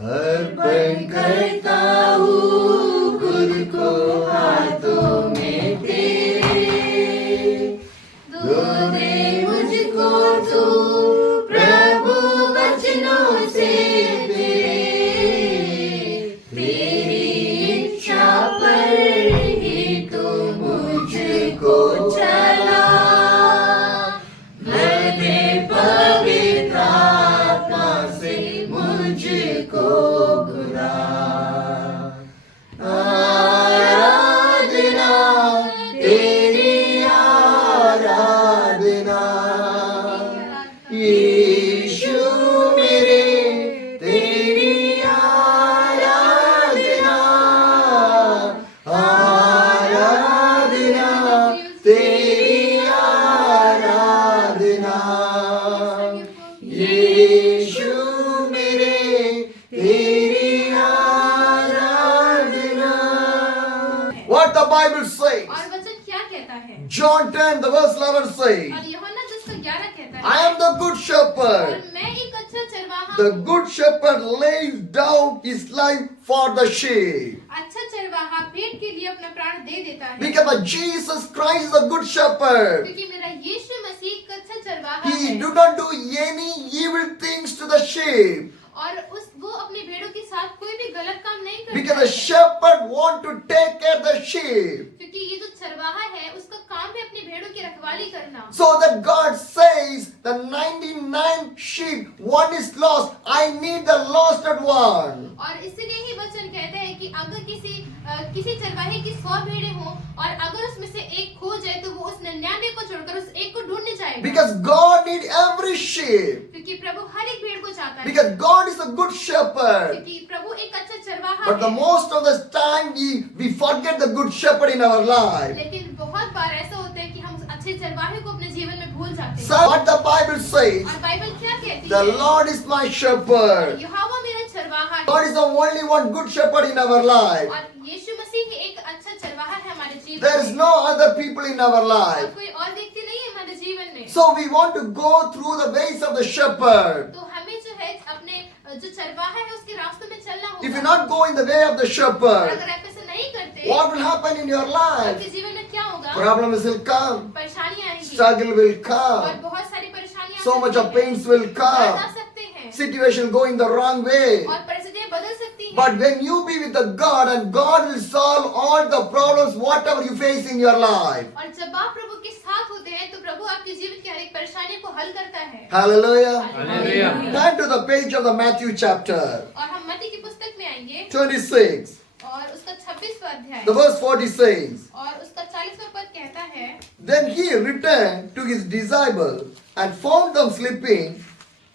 अर्पण करता हूँ खुद को हाथों में तेरे, धो दे मुझको तू प्रभु वचनों से तेरे, तेरी इच्छा पर ही तू मुझको चला, भर दे पवित्र आत्मा से मुझको खुदा। आराधना तेरी आराधना, यीशु मेरे तेरी आराधना, आराधना तेरी आराधना, यीशु मेरे तेरी आराधना। What the Bible says? और वचन क्या कहता है? John 10 the verse 11 says, और यूहन्ना 10:11 कहता है, I am the good और shepherd. मैं एक अच्छा चरवाहा The हूँ। good shepherd lays down his life for the sheep. अच्छा चरवाहा भेड़ के लिए अपना प्राण दे देता है। Because Jesus Christ is the good shepherd. क्योंकि मेरा यीशु मसीह एक अच्छा चरवाहा He है do not do any evil things to the sheep. और वो अपने भेड़ों के साथ कोई भी गलत काम नहीं करता Because the है। shepherd want to take care of the sheep. क्योंकि ये जो चरवाहा है उसका काम है अपनी भेड़ों की रखवाली करना। So that God says the 99 sheep, one is lost. I need the lost one. और इसीलिए ही वचन कहते हैं कि अगर किसी चरवाहे की 100 भेड़ें हों और अगर उसमें से एक खो जाए तो वो उस 99 को छोड़कर उस एक को ढूंढने जाएगा। Because God need every sheep. क्योंकि प्रभु हर एक भेड़ को चाहता है। Because God is a good shepherd. क्योंकि प्रभु एक अच्छा चरवाहा But the है। most of the time we forget the good shepherd in our life. लेकिन बहुत बार ऐसा होता है कि हम उस अच्छे चरवाहे को अपने जीवन में भूल जाते So हैं। what the Bible says, और बाइबल क्या कहती the है? Lord is my shepherd. यहोवा मेरा चरवाहा है। God is the only one good shepherd in our life. और यीशु मसीह ही एक अच्छा चरवाहा है हमारे जीवन There is में। no other people in our और life. कोई और व्यक्ति नहीं है हमारे जीवन में। So we want to go through the ways of the shepherd. तो हमें जो है अपने जो चरवाहा है उसके रास्तों में चलना If you होगा। not go in the way of the और shepherd, अगर आप ऐसा नहीं करते, what will happen in your life? आपके जीवन में क्या होगा? Problems will come, परेशानियां आएंगी। struggle will और come, बहुत सारी परेशानियां so आ much सकती of हैं। pains will दर्द आ come, सकते हैं situation go in the wrong way. और परिस्थितियां बदल सकती हैं। But when you be with the God and God will solve all the problems whatever you face in your life. और जब आप प्रभु के साथ होते हैं तो प्रभु आपके जीवन की हर एक परेशानी को हल करता है। Hallelujah. Hallelujah. Turn to the page of the Matthew chapter और हम मत्ती की पुस्तक में आएंगे 26. और उसका 26वां अध्याय The verse 40 says, और उसका 40वां पद कहता है, Then he returned to his disciples and found them sleeping.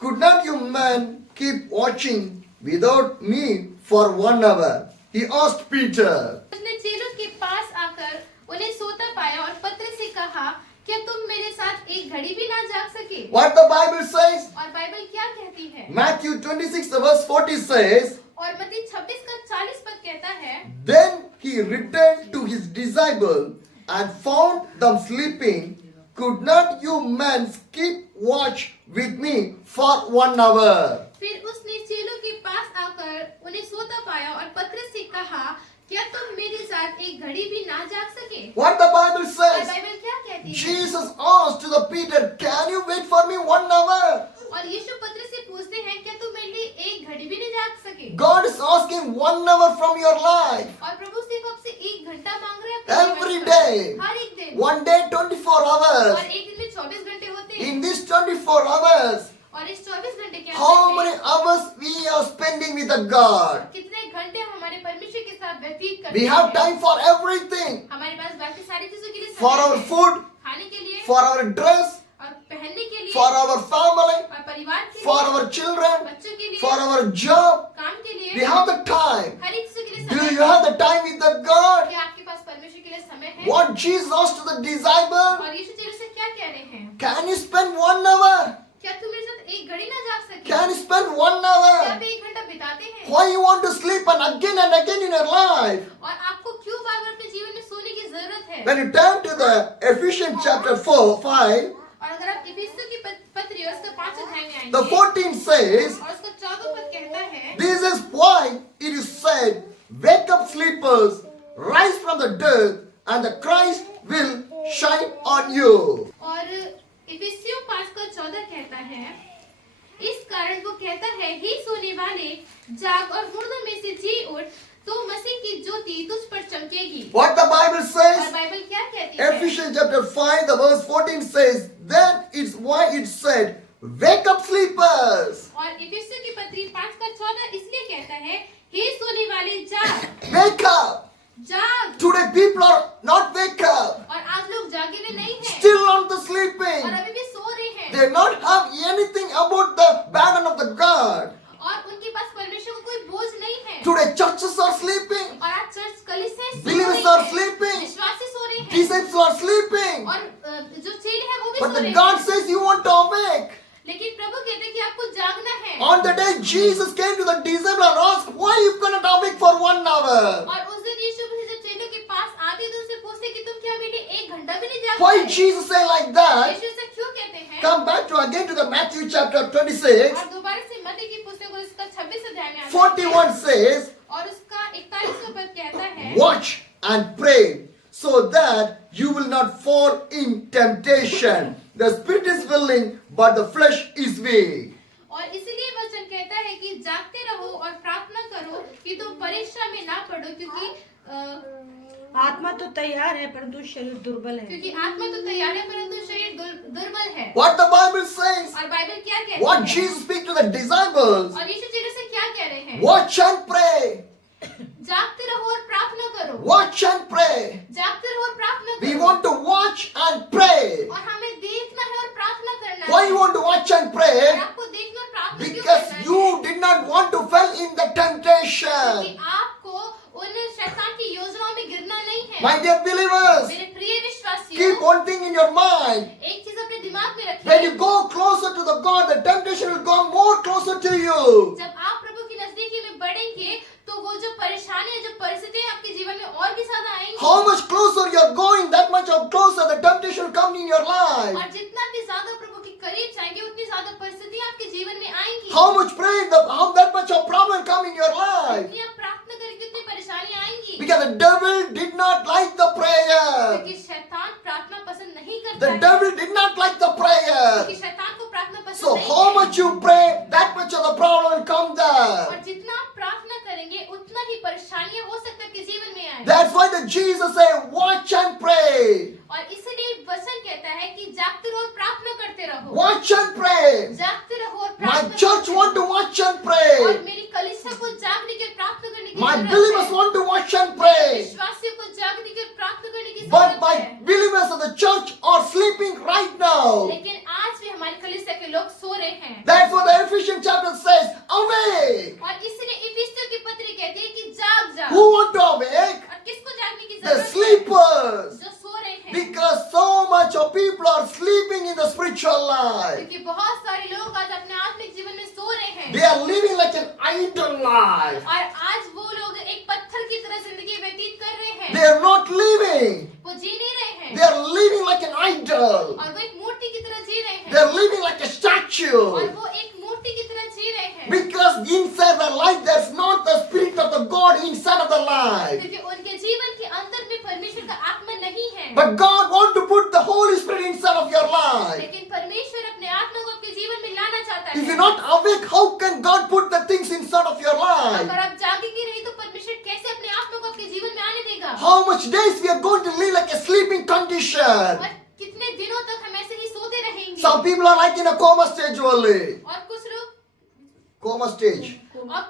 Could not you men keep watching without me for 1 hour? He asked Peter. उसने चेलों के पास आकर उन्हें सोता पाया और पतरस से कहा, क्या तुम मेरे साथ एक घड़ी भी ना जाग सके? What the Bible says? और बाइबल क्या कहती है? Matthew 26 the verse 40 says, और मत्ती 26 का 40 पद कहता है, Then he returned to his disciples and found them sleeping. Could not you men keep watch with me for 1 hour? फिर उसने चेलों के पास आकर उन्हें सोता पाया और पतरस से कहा, क्या तुम मेरे साथ एक घड़ी भी ना जाग सके? What the Bible और says? बाइबल क्या कहती है? Jesus asked to the Peter, Can you wait for me 1 hour? और यीशु पतरस से पूछते हैं, क्या तुम मेरे लिए एक घड़ी भी नहीं जाग सके? God is asking 1 hour from your life. और प्रभु सिर्फ आपसे 1 घंटा मांग रहे हैं अपने Every जीवन में। day. हर एक दिन। One day 24 hours. और एक दिन में 24 घंटे होते हैं। In these 24 hours, और इस 24 घंटे के how अंदर many hours we are spending with the God? कितने घंटे हम हमारे परमेश्वर के साथ व्यतीत करते We हैं? have time for everything. हमारे पास बाकी सारी चीजों के लिए For समय our है। food, खाने के लिए for our dress, और पहनने के लिए for our family, और परिवार के for लिए our children, बच्चों के लिए for our job. काम के लिए We have the time. हर एक चीज के लिए Do समय you have the time with the God? क्या आपके पास परमेश्वर के लिए समय है? What Jesus asked to the disciple, और यीशु चेलों से क्या कह रहे हैं? Can you spend 1 hour? क्या तुम मेरे साथ एक घड़ी ना जाग सके? Can you spend 1 क्या hour? आप 1 घंटा बिताते हैं? Why you want to sleep and again in your life? और आपको क्यों बार-बार अपने जीवन में सोने की जरूरत है? When you turn to the Ephesians chapter 4, 5, और अगर आप इफिसियों की पत्री उसका 5 अध्याय में the आएंगे 14 says, और उसका 14 पद कहता है, This is why it is said, wake up sleepers, rise from the dead, and the Christ will shine on you. और इफिसियों 5:14 कहता है, इस कारण वो कहता है, हे सोने वाले, जाग और मुर्दों में से जी उठ, तो मसीह की ज्योति तुझ पर चमकेगी। What the Bible और says? बाइबल क्या कहती है? Ephesians chapter 5, the verse 14 says, then it's why it said, wake up sleepers. और इफिसियों की पत्री 5:14 इसलिए कहता है, हे सोने वाले, जाग, Wake up. जाग। Today people are not wake up. और आज लोग जागे हुए नहीं हैं, Still on the और sleeping. अभी भी सो रहे हैं, They not have anything about the burden of the God. और उनके पास परमेश्वर को कोई बोझ नहीं है। Today churches are sleeping. और आज चर्च कलीसियाएं सो Believers रही are हैं, sleeping. विश्वासी सो रहे हैं, Disciples are sleeping. और जो चेले हैं वो भी But सो the रहे God हैं। says you want to awake. लेकिन प्रभु कहते हैं कि आपको जागना है। On the day Jesus came to the disciples and asked, why you cannot awake for 1 hour? और उस दिन यीशु मसीह जब चेलों के पास आते तो उनसे पूछते कि तुम क्या मेरे 1 घंटा भी नहीं जाग Why पाए? Jesus say like that? यीशु से क्यों कहते हैं? Come back to again to the Matthew chapter 26. और दोबारा से मत्ती की पुस्तक और उसका 26 अध्याय में आता है। 41 says, और उसका 41वां पद कहता है, watch and pray so that you will not fall in temptation. The spirit is willing, but the flesh is weak. और इसीलिए वचन कहता है कि जागते रहो और प्रार्थना करो कि तुम परीक्षा में ना पड़ो, क्योंकि आत्मा तो तैयार है परंतु शरीर दुर्बल है। आत्मा तो तैयार है परंतु शरीर दुर्बल है। What the Bible says? और बाइबल क्या कहती What है? Jesus speak to the disciples? और यीशु चेलों से क्या कह रहे हैं? Watch and pray. जागते रहो और प्रार्थना करो। Watch and pray. जागते रहो और प्रार्थना We करो। want to watch and pray. और हमें देखना है और प्रार्थना करना Why है। you want to watch and और pray? आपको देखना और प्रार्थना क्यों Because करना है? you did not want to fall in the क्योंकि temptation. आपको उन शैतान की योजनाओं में गिरना नहीं है। My dear believers, मेरे प्रिय विश्वासियों, keep one thing in your mind. एक चीज अपने दिमाग में When you रखिए, go closer to the God, the temptation will go more closer to you. जब आप प्रभु की नजदीकी में बढ़ेंगे तो वो जो परेशानियां, जो परिस्थितियां आपके जीवन में और भी ज्यादा आएंगी। How much closer you are going, that much of closer the temptation will come in your life. और जितना भी ज्यादा प्रभु के करीब जाएंगे उतनी ज्यादा परिस्थितियां आपके जीवन में आएंगी। How much praying, how that much of problem come in your life. जितनी आप प्रार्थना करेंगे उतनी परेशानियां आएंगी। Because the devil did not like the prayer. क्योंकि शैतान प्रार्थना पसंद नहीं करता The है। devil did not like the prayer. क्योंकि शैतान को प्रार्थना पसंद So नहीं how है। much you pray, that much of the problem will come और there. जितना आप प्रार्थना करेंगे उतना ही परेशानियां हो सकता है आपके जीवन में आए। That's why the Jesus said, watch and pray. और इसलिए वचन कहता है कि जागते रहो और प्रार्थना करते रहो। Watch and pray. जागते रहो और My प्रार्थना church करते want to रहो। watch and और pray. मेरी कलीसिया को जागने की और प्रार्थना करने की My जरूरत believers है। want to watch and pray. विश्वासियों को जागने की और प्रार्थना करने की But जरूरत my है। believers of the church are sleeping right now. लेकिन आज भी हमारी कलीसिया के लोग सो रहे हैं। That's what the Ephesians chapter says, awake. और इसलिए इफिसियों की पत्री कहती है कि जाग जाओ। Who want to awake? और किसको जागने की The जरूरत है? sleepers. जो सो रहे हैं। Because so much of people are sleeping in the spiritual life. क्योंकि बहुत सारे लोग आज अपने आत्मिक जीवन में सो रहे हैं। They are living like an idle life. और आज वो लोग एक पत्थर की तरह जिंदगी व्यतीत कर रहे हैं। They are not living. वो जी नहीं रहे हैं। They are living like an idol. और वो एक मूर्ति की तरह जी रहे They हैं। are living like a और statue. वो एक मूर्ति की तरह जी रहे हैं। Because inside the life there's not the spirit of the God inside of the life. क्योंकि उनके जीवन के अंदर में परमेश्वर का आत्मा नहीं है। But God wants to put the Holy Spirit inside of your life. लेकिन परमेश्वर अपने आत्मा को आपके जीवन में लाना चाहता If है। you're not awake, how can God put the things inside of your life? अगर आप जागेंगे नहीं तो परमेश्वर कैसे अपने आत्मा को आपके जीवन में आने देगा? How much days we are going to live like a sleeping condition? और कितने दिनों तक हम ऐसे ही सोते रहेंगे? Some people are like in a coma stage only. और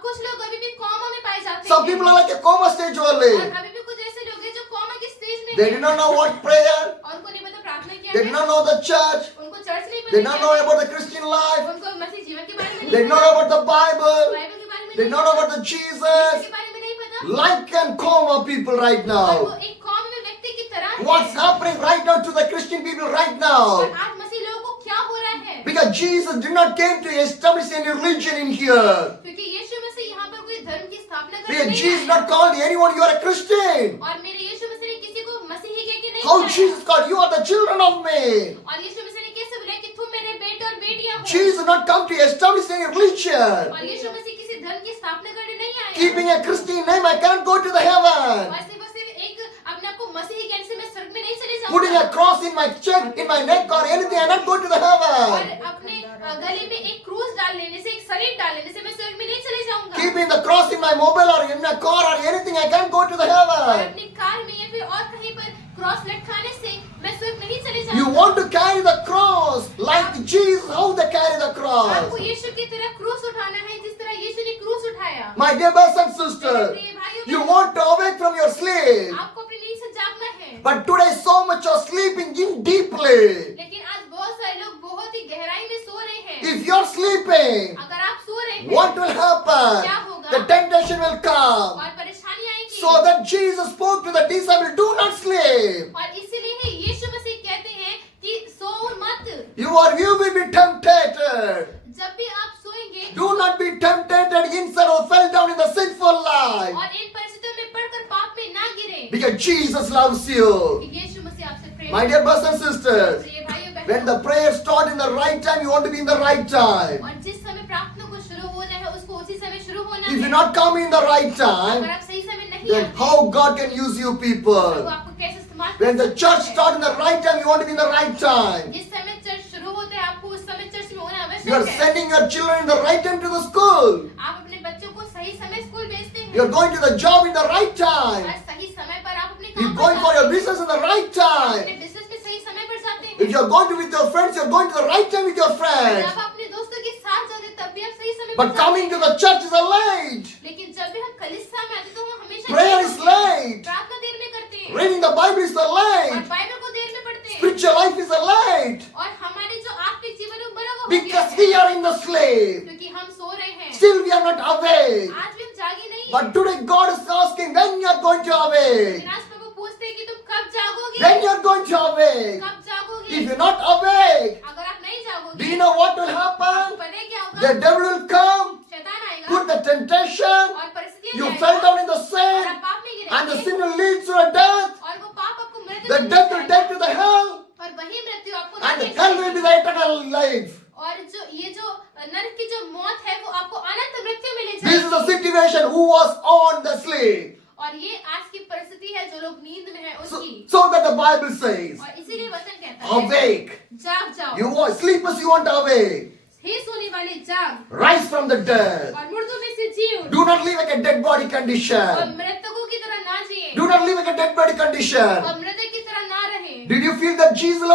कुछ लोग अभी भी कोमा में पाए जाते Some हैं। people are like a coma stage और only. अभी भी कुछ ऐसे लोग हैं जो कोमा की स्टेज में They हैं। do not know what prayer. और उनको नहीं पता प्रार्थना क्या They है। do not know the church. उनको चर्च नहीं They पता do not क्या know है। about the Christian life. उनको मसीह जीवन के बारे में They नहीं do not know about the Bible. Bible के बारे में They do नहीं not know पता, about the यीशु Jesus. के बारे में नहीं पता। Like and coma people right और वो now. एक कौम में व्यक्ति की तरह है। What's happening right now to the Christian people right now? और आज मसीह लोगों को क्या हो रहा है? Because Jesus did not came to establish any religion in here. क्योंकि यीशु मसीह यहाँ पर कोई धर्म की स्थापना करने Because नहीं Jesus आया। not called anyone, you are a Christian. और मेरे यीशु मसीह ने किसी को मसीही कह के नहीं How बुलाया। Jesus called, you are the children of men. और यीशु मसीह ने कैसे बुलाया कि तुम मेरे बेटे और बेटियां हो। Jesus not come to establish any religion. और यीशु मसीह किसी धर्म की स्थापना करने नहीं आए Keeping a Christian name, I can't go to the heaven. और सिर्फ और सिर्फ एक अपने आप को मसीही कहने से मैं स्वर्ग में नहीं चले Putting जाऊंगा a cross in my chest, in my neck or anything, I not go to the और heaven. अपने गले में एक क्रूस डाल लेने से, एक सलीब डाल लेने से मैं स्वर्ग में नहीं चले जाऊंगा Keeping the cross in my mobile or in my car or anything, I can't go to the और heaven. अपनी कार में या फिर और कहीं पर क्रॉस लटकाने से मैं स्वर्ग नहीं चले You जाऊंगा want to carry the cross like Jesus, how they carry the cross. आपको यीशु की तरह क्रूस उठाना है जिस तरह यीशु ने क्रूस उठाया My dear brothers and sisters, you want to awake from your sleep. आपको अपनी नींद से जागना है But today so much are sleeping in deeply. लेकिन आज बहुत सारे लोग बहुत ही गहराई में सो रहे हैं If you're sleeping, अगर आप सो रहे हैं what will happen? क्या होगा? The temptation will come. और परेशानी आएगी So that Jesus spoke to the disciples, do not sleep. और इसीलिए ही यीशु मसीह कहते हैं कि सो मत You will be tempted. जब भी आप सोएंगे Do not be tempted inside or fell down in the sinful life. और इन परिस्थितियों में पड़कर पाप में ना गिरे Because Jesus loves you. कि यीशु मसीह आपसे प्रेम My dear brothers and sisters, प्रिय भाइयों when the बहनों prayers start in the right time, you want to be in the right time. और जिस समय प्रार्थना को शुरू होना है उसको उसी समय शुरू होना If है you're not coming in the right अगर time, आप सही समय नहीं then आते how God can use you तो people? आपको कैसे इस्तेमाल When the कर church सकता है? start in the right time, you want to be in the right time. जिस समय चर्च शुरू होता है आपको उस समय चर्च में होना You are आवश्यक है sending your children in the right time to the school. आप अपने बच्चों को सही समय स्कूल भेजते हैं You are going to the job in the right और time. सही समय पर आप अपने You're काम going for पर your जाते हैं business in the right अपने time. बिजनेस में सही समय पर जाते If हैं you're going to with your friends, you're going to the right time with your friends. जब आप अपने दोस्तों के साथ जाते हैं तब भी आप सही समय पर But जाते coming to हैं the church is a late. लेकिन जब भी हम कलीसिया में आते हैं तो हम हमेशा Prayer देर is में- late. प्रार्थना देर में करते हैं Reading the Bible is the और late. बाइबल को देर में पढ़ते हैं Spiritual life is a late. और हमारी जो आत्मिक जीवन है वो बड़ा हो Because गया we है are in the sleep. क्योंकि हम सो रहे हैं Still we are not awake. आज भी हम जागे नहीं But today God is asking when you are going to awake. लेकिन आज प्रभु पूछते हैं कि तुम कब जागोगे When you are going to awake. कब जागोगे If you're not awake, अगर आप नहीं जागोगे do you know what will आपको happen? पता है क्या होगा The devil will come, शैतान आएगा put the temptation, और परिस्थितियां you में fell आएगा down in the और sin, आप पाप में and the गिरेंगे sin will lead to a death. और वो पाप आपको मृत्यु The तक death ले will जाएगा। take to the hell, और वही मृत्यु आपको and the नरक hell ले will be जाएगी। the eternal life. और जो ये जो नरक की जो मौत है वो आपको अनंत मृत्यु में ले This is the जाएगी situation who was on the sleep. और ये आज की परिस्थिति है जो लोग नींद में है So, उसकी so that the Bible says, और इसीलिए वचन कहता है awake. जाग जाओ You want sleepers, you want to awake. हे सोने वाले जाग Rise from the dead. और मुर्दों में से जी उठ Do not live like a dead body और condition. मृतकों की तरह ना जिए Do not live like a dead body condition. और मृतक की तरह ना रहे Did you feel that Jesus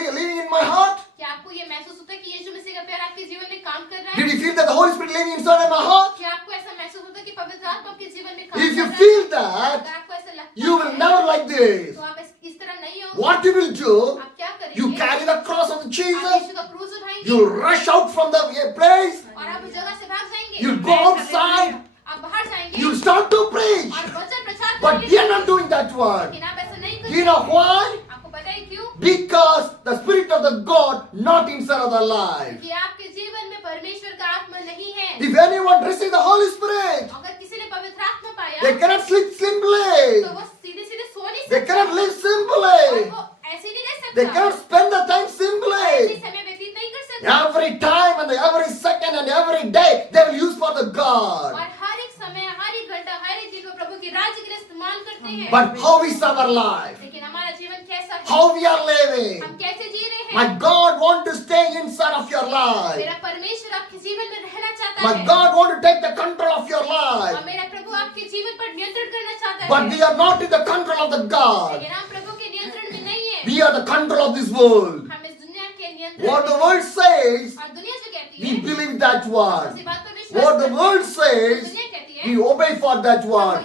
living in my heart? क्या आपको ये महसूस होता है कि यीशु मसीह का प्यार आपके जीवन में काम कर रहा Did है you feel that the Holy Spirit living inside of my heart? क्या आपको ऐसा महसूस होता है कि पवित्र आत्मा आपके जीवन में काम If कर you रहा feel है that, अगर आपको ऐसा लगता you will है never like this. तो आप इस तरह नहीं होंगे What you will do, आप क्या करेंगे you carry the cross of आप Jesus, यीशु का क्रूस उठाएंगे you'll rush out from the place, और आप उस जगह से भाग जाएंगे you'll go outside, आप बाहर जाएंगे you'll start to preach. और वचन प्रचार But करेंगे we are not doing that one. लेकिन आप ऐसा नहीं You know करेंगे why? आपको पता है क्यों Because the Spirit of the God not inside of the life. कि आपके जीवन में परमेश्वर का आत्मा नहीं है If anyone receives the Holy Spirit, अगर किसी ने पवित्र आत्मा पाया they cannot sleep simply. तो वो सीधे सीधे सो नहीं They सकता cannot live और simply. वो ऐसे नहीं रह They सकता cannot spend the time ऐसे simply. समय व्यतीत नहीं कर सकता Every time and every second and every day they will use for the God. और हर एक समय हर एक घंटा हर एक दिन को प्रभु के राज्य के लिए इस्तेमाल करते हैं But how is our life? लेकिन हमारा जीवन कैसा है How we are living? हम कैसे जी रहे My हैं God wants to stay inside of your life. मेरा परमेश्वर आपके जीवन में रहना चाहता My है God wants to take the control of your और life. मेरा प्रभु आपके जीवन पर नियंत्रण करना चाहता But है we are not in the control of the God. लेकिन हम प्रभु के नियंत्रण में नहीं है We are the control of this world. हम इस दुनिया के नियंत्रण What the में world says, और दुनिया जो कहती we है believe that one. उसी बात पर विश्वास What the करते world हैं। says, दुनिया कहती है we obey for that one.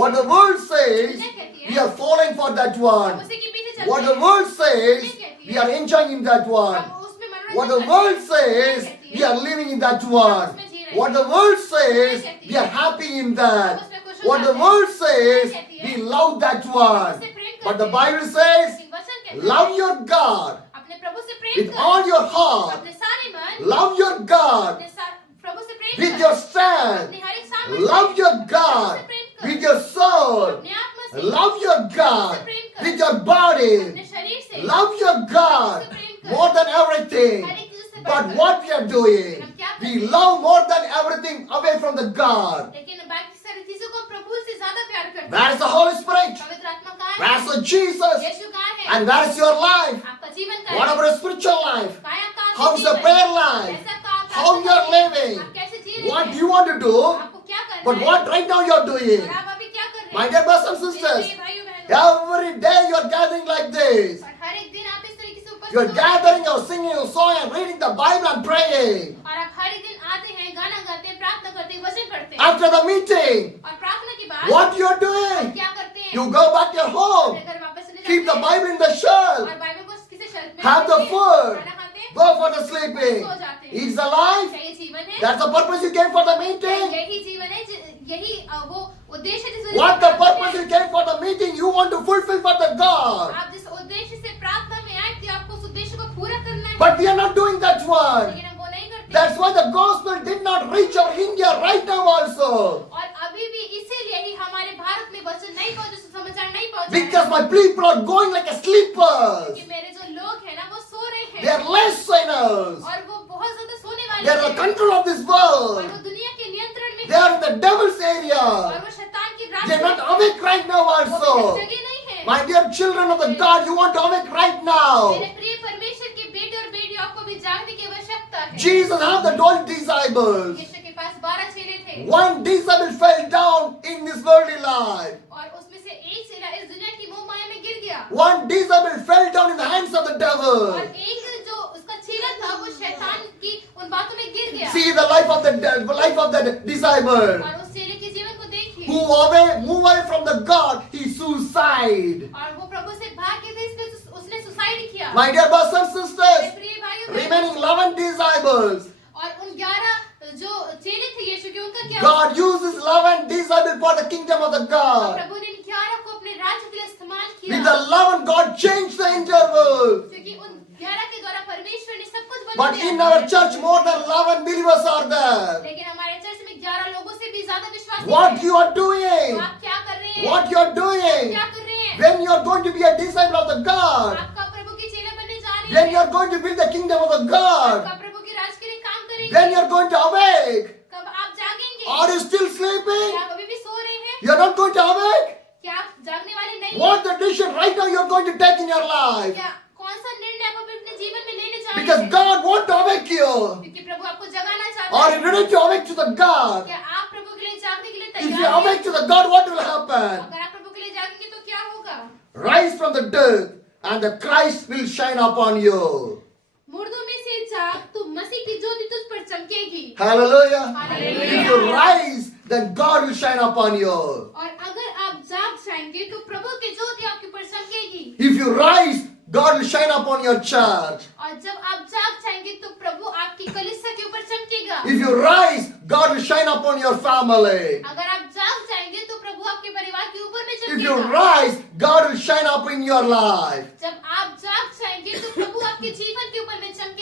What the world says, we are falling for that हम one. उसी के पीछे चलते What the हैं world says, we are enjoying in that one. हम उसमें मनोरंजन What the करते world हैं। says, दुनिया कहती we है, are living in that one. What the world says, we are happy in that. What the world says, we love that one. But the Bible says, लेकिन वचन कहता है, love your God अपने प्रभु से प्रेम with कर all your heart. अपने सारे मन Love your God अपने प्रभु से प्रेम with कर your strength. अपने हर एक सामर्थ्य Love your God with your soul. अपने आत्मा से Love your God with your body. अपने शरीर से Love your God more than everything. हर एक चीज से But बढ़कर। what we are doing, we love more than everything away from the God. लेकिन बाकी सारी Where is the Holy Spirit? पवित्र आत्मा कहाँ Where है? is the Jesus? यीशु कहाँ है? And where is your life? आपका जीवन कहाँ What है? about your spiritual life? कहाँ है आपका How is आत्मिक the जीवन? prayer life? कैसा आप How you are living? आप कैसे जी रहे What हैं? do you want to do? आपको क्या करना But है? what right now you are doing? और आप अभी क्या कर रहे हैं? My dear brothers and मेरे sisters, प्रिय भाइयों बहनों, every day you are gathering like this. और हर एक दिन आप इस तरीके से उपस्थित You are होते हैं। gathering, you are singing a song and reading the Bible and praying. और आप हर एक दिन आते हैं, गाना गाते हैं, प्रार्थना करते हैं, वचन पढ़ते हैं। After the meeting, और प्रार्थना के बाद what you are doing? क्या करते हैं? You go back to your home. अपने घर वापस चले Keep the जाते हैं। Bible in the shelf. और बाइबल को किसी शेल्फ में Have the रखते हैं। food. खाना खाते हैं। Go for the sleeping. Is the life? क्या ये जीवन है? That's the purpose you came for the meeting. यही जीवन है, यही वो उद्देश्य है जिस वजह से What the आप आते purpose हैं। you came for the meeting, you want to fulfill for the God. आप जिस उद्देश्य से प्रार्थना में आए थे, आपको उस उद्देश्य को पूरा करना है। But we are not doing that one. लेकिन हम वो नहीं करते। That's why the gospel did not reach our India right now also. और अभी भी इसीलिए ही हमारे भारत में वचन नहीं पहुंचे, समाचार नहीं पहुंचे। Because my people are going like a sleepers. कि मेरे जो लोग हैं ना, वो सो रहे They हैं। are less sinners. और वो बहुत ज्यादा सोने वाले They are in हैं। the control of this और world. वो दुनिया के नियंत्रण में They are in the devil's और area. वो शैतान की राज They are में not awake right now वो भी also. जगे नहीं है। My dear children of the God, you want to awake right now. मेरे प्रिय परमेश्वर के बेटे और बेटियों, आपको भी जागने की आवश्यकता है। Jesus had the 12 disciples. यीशु के पास 12 चेले थे One disciple fell down in this worldly life. और उसमें से एक चेला इस दुनिया की मोह माया में गिर गया One disciple fell down in the hands of the devil. और एक जो उसका चेला था वो शैतान की उन बातों में गिर गया। See the life of the disciple. और उस चेले के जीवन को देखिए Move away from the God, he suicide. और वो प्रभु से भाग के थे, इसलिए उसने सुसाइड किया। My dear brothers and मेरे sisters, प्रिय भाइयों बहनों, remaining 11 disciples. और उन 11 जो चेले थे यीशु के, उनका क्या? God uses 11 disciples for the kingdom of the God. प्रभु ने इन 11 को अपने राज्य के लिए इस्तेमाल किया। With the 11, God changed the interval. क्योंकि उन 11 के द्वारा परमेश्वर ने सब कुछ बदल But दिया। in our church, more than 11 believers are there. लेकिन हमारे चर्च में 11 लोगों से भी ज्यादा विश्वासी What हैं। you are तो doing? आप क्या कर रहे हैं? What you are doing? क्या कर रहे हैं? When you are going to be a disciple of the God, आपका प्रभु की चेला बनने जा रहे when you हैं। are going to build the kingdom of the God, आपका प्रभु के राज के लिए काम करेंगे। when you are going to awake, कब आप जागेंगे? are you still क्या sleeping? आप अभी भी सो रहे हैं? You are not going to awake? क्या आप जागने वाले नहीं हैं? What the decision right now you are going to take in your life? क्या कौन सा निर्णय आप अपने जीवन में लेने जा रहे Because हैं? God wants to awake you. क्योंकि प्रभु आपको जगाना चाहता Are है। you ready to awake to the God? क्या आप प्रभु के लिए जागने के लिए If you तैयार हैं? awake to the God, what will happen? अगर आप प्रभु के लिए जागेंगे तो क्या होगा? Rise from the dead, and the Christ will shine upon you. मुर्दों में से जाग तो मसीह की ज्योति तुझ पर चमकेगी। Hallelujah. Hallelujah. If you rise, then God will shine upon you. और अगर आप जाग जाएंगे तो प्रभु की ज्योति आपके ऊपर चमकेगी। If you rise, God will shine upon your church. और जब आप जाग जाएंगे तो प्रभु आपकी कलीसिया के ऊपर चमकेगा। If you rise, God will shine upon your family. अगर आप जाग जाएंगे तो प्रभु आपके परिवार के ऊपर में If you चमकेगा। rise, God will shine up in your life. जब आप जाग जाएंगे तो प्रभु आपके जीवन